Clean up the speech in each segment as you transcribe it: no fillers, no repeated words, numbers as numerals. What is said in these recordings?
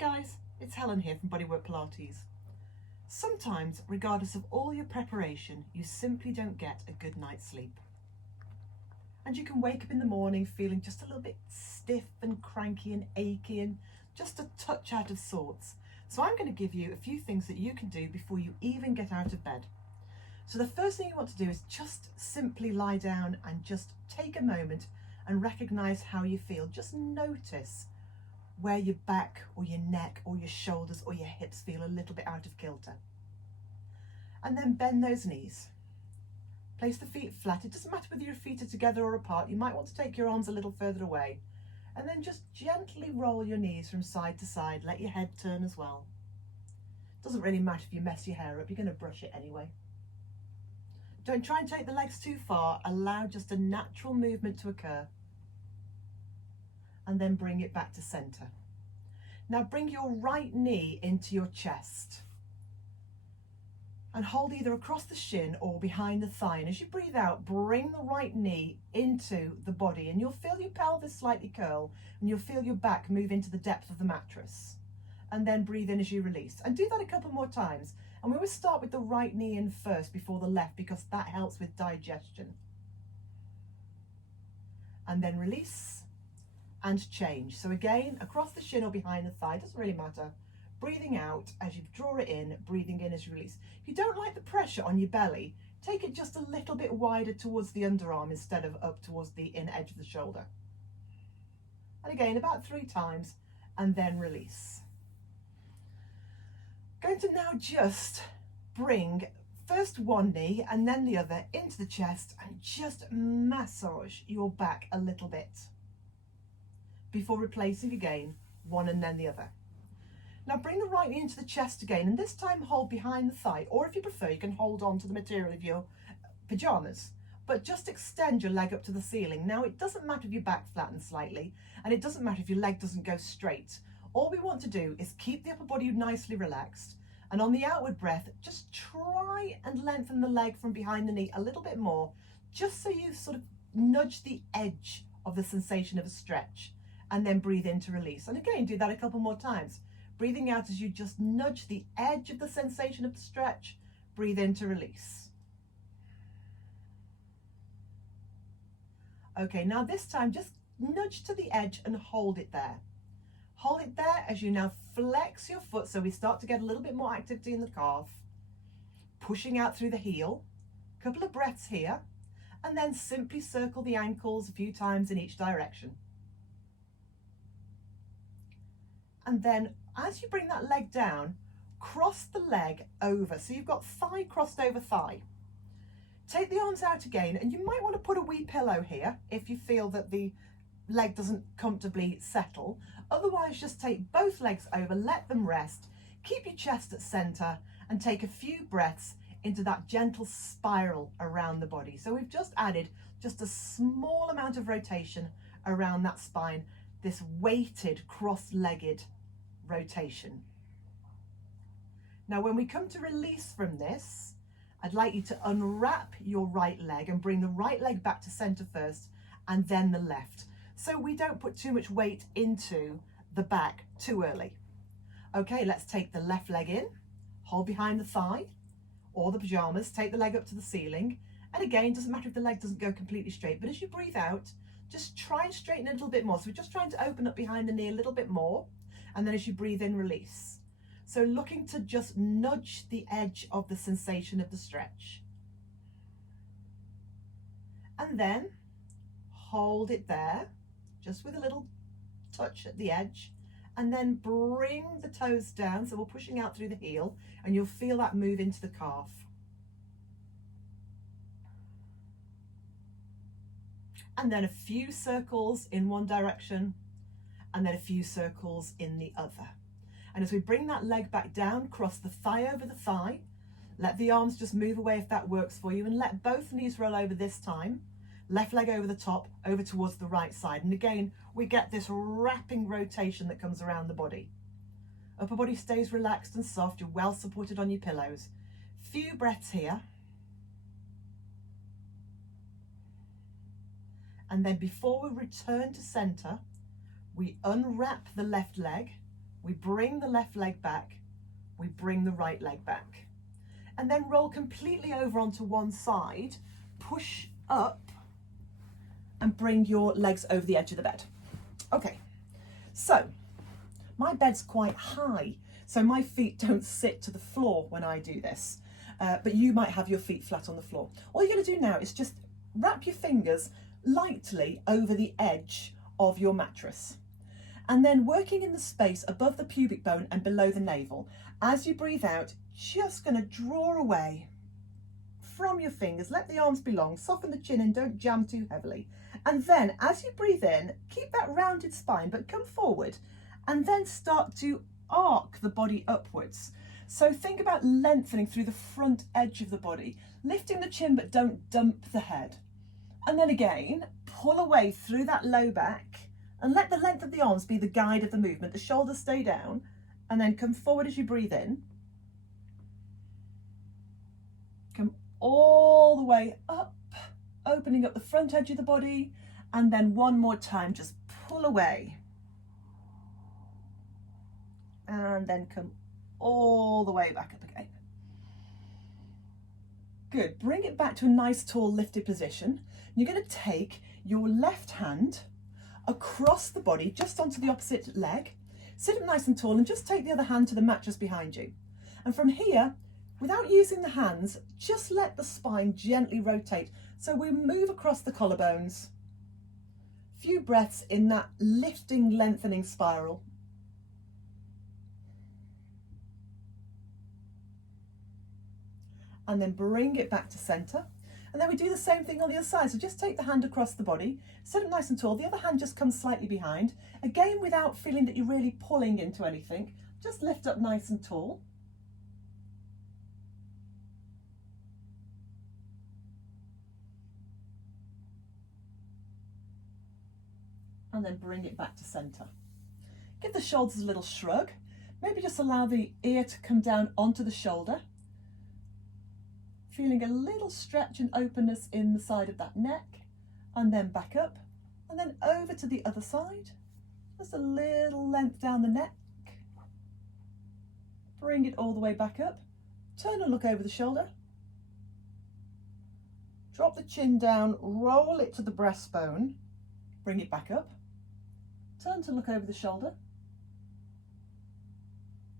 guys, it's Helen here from Bodywork-Pilates. Sometimes, regardless of all your preparation, you simply don't get a good night's sleep. And you can wake up in the morning feeling just a little bit stiff and cranky and achy and just a touch out of sorts. So I'm going to give you a few things that you can do before you even get out of bed. So the first thing you want to do is just simply lie down and just take a moment and recognize how you feel. Just notice where your back or your neck or your shoulders or your hips feel a little bit out of kilter. And then bend those knees. Place the feet flat. It doesn't matter whether your feet are together or apart. You might want to take your arms a little further away. And then just gently roll your knees from side to side. Let your head turn as well. Doesn't really matter if you mess your hair up. You're going to brush it anyway. Don't try and take the legs too far. Allow just a natural movement to occur. And then bring it back to center. Now bring your right knee into your chest and hold either across the shin or behind the thigh. And as you breathe out, bring the right knee into the body and you'll feel your pelvis slightly curl and you'll feel your back move into the depth of the mattress. And then breathe in as you release. And do that a couple more times. And we always start with the right knee in first before the left because that helps with digestion. And then release. And change. So again, across the shin or behind the thigh, doesn't really matter. Breathing out as you draw it in, breathing in as you release. If you don't like the pressure on your belly, take it just a little bit wider towards the underarm instead of up towards the inner edge of the shoulder. And again, about 3 times, and then release. Going to now just bring first one knee and then the other into the chest and just massage your back a little bit before replacing again one and then the other. Now bring the right knee into the chest again and this time hold behind the thigh, or if you prefer you can hold on to the material of your pajamas, but just extend your leg up to the ceiling. Now it doesn't matter if your back flattens slightly and it doesn't matter if your leg doesn't go straight. All we want to do is keep the upper body nicely relaxed, and on the outward breath just try and lengthen the leg from behind the knee a little bit more, just so you sort of nudge the edge of the sensation of a stretch. And then breathe in to release. And again, do that a couple more times. Breathing out as you just nudge the edge of the sensation of the stretch. Breathe in to release. Okay, now this time just nudge to the edge and hold it there. Hold it there as you now flex your foot so we start to get a little bit more activity in the calf. Pushing out through the heel. A couple of breaths here. And then simply circle the ankles a few times in each direction. And then as you bring that leg down, cross the leg over. So you've got thigh crossed over thigh. Take the arms out again, and you might want to put a wee pillow here if you feel that the leg doesn't comfortably settle. Otherwise, just take both legs over, let them rest, keep your chest at center, and take a few breaths into that gentle spiral around the body. So we've just added just a small amount of rotation around that spine, this weighted cross-legged rotation. Now when we come to release from this, I'd like you to unwrap your right leg and bring the right leg back to center first and then the left, so we don't put too much weight into the back too early. Okay, let's take the left leg in, hold behind the thigh or the pajamas, take the leg up to the ceiling, and again, doesn't matter if the leg doesn't go completely straight, but as you breathe out, just try and straighten it a little bit more. So we're just trying to open up behind the knee a little bit more. And then as you breathe in, release. So looking to just nudge the edge of the sensation of the stretch. And then hold it there, just with a little touch at the edge. And then bring the toes down. So we're pushing out through the heel and you'll feel that move into the calf. And then a few circles in one direction, and then a few circles in the other. And as we bring that leg back down, cross the thigh over the thigh, let the arms just move away if that works for you, and let both knees roll over this time, left leg over the top, over towards the right side. And again, we get this wrapping rotation that comes around the body. Upper body stays relaxed and soft, you're well supported on your pillows. Few breaths here. And then before we return to center, we unwrap the left leg, We bring the left leg back, we bring the right leg back. And then roll completely over onto one side, push up and bring your legs over the edge of the bed. Okay, so my bed's quite high, so my feet don't sit to the floor when I do this, but you might have your feet flat on the floor. All you're going to do now is just wrap your fingers lightly over the edge of your mattress, and then working in the space above the pubic bone and below the navel. As you breathe out, just going to draw away from your fingers, let the arms be long, soften the chin and don't jam too heavily. And then as you breathe in, keep that rounded spine, but come forward and then start to arc the body upwards. So think about lengthening through the front edge of the body, lifting the chin but don't dump the head. And then again, pull away through that low back and let the length of the arms be the guide of the movement. The shoulders stay down and then come forward as you breathe in. Come all the way up, opening up the front edge of the body, and then one more time, just pull away. And then come all the way back up again. Good, bring it back to a nice tall lifted position. You're going to take your left hand across the body, just onto the opposite leg. Sit up nice and tall and just take the other hand to the mattress behind you. And from here, without using the hands, just let the spine gently rotate. So we move across the collarbones. Few breaths in that lifting, lengthening spiral. And then bring it back to center. And then we do the same thing on the other side. So just take the hand across the body, sit up nice and tall. The other hand just comes slightly behind. Again, without feeling that you're really pulling into anything, just lift up nice and tall. And then bring it back to center. Give the shoulders a little shrug. Maybe just allow the ear to come down onto the shoulder. Feeling a little stretch and openness in the side of that neck, and then back up, and then over to the other side. Just a little length down the neck. Bring it all the way back up. Turn and look over the shoulder. Drop the chin down, roll it to the breastbone. Bring it back up. Turn to look over the shoulder.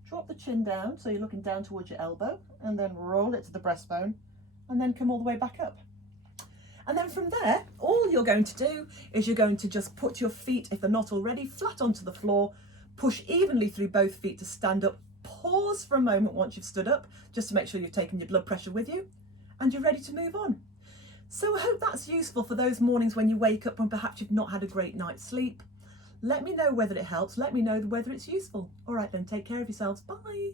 Drop the chin down, so you're looking down towards your elbow, and then roll it to the breastbone, and then come all the way back up. And then from there, all you're going to do is you're going to just put your feet, if they're not already, flat onto the floor, push evenly through both feet to stand up, pause for a moment once you've stood up, just to make sure you've taken your blood pressure with you, and you're ready to move on. So I hope that's useful for those mornings when you wake up and perhaps you've not had a great night's sleep. Let me know whether it helps. Let me know whether it's useful. All right then, take care of yourselves. Bye.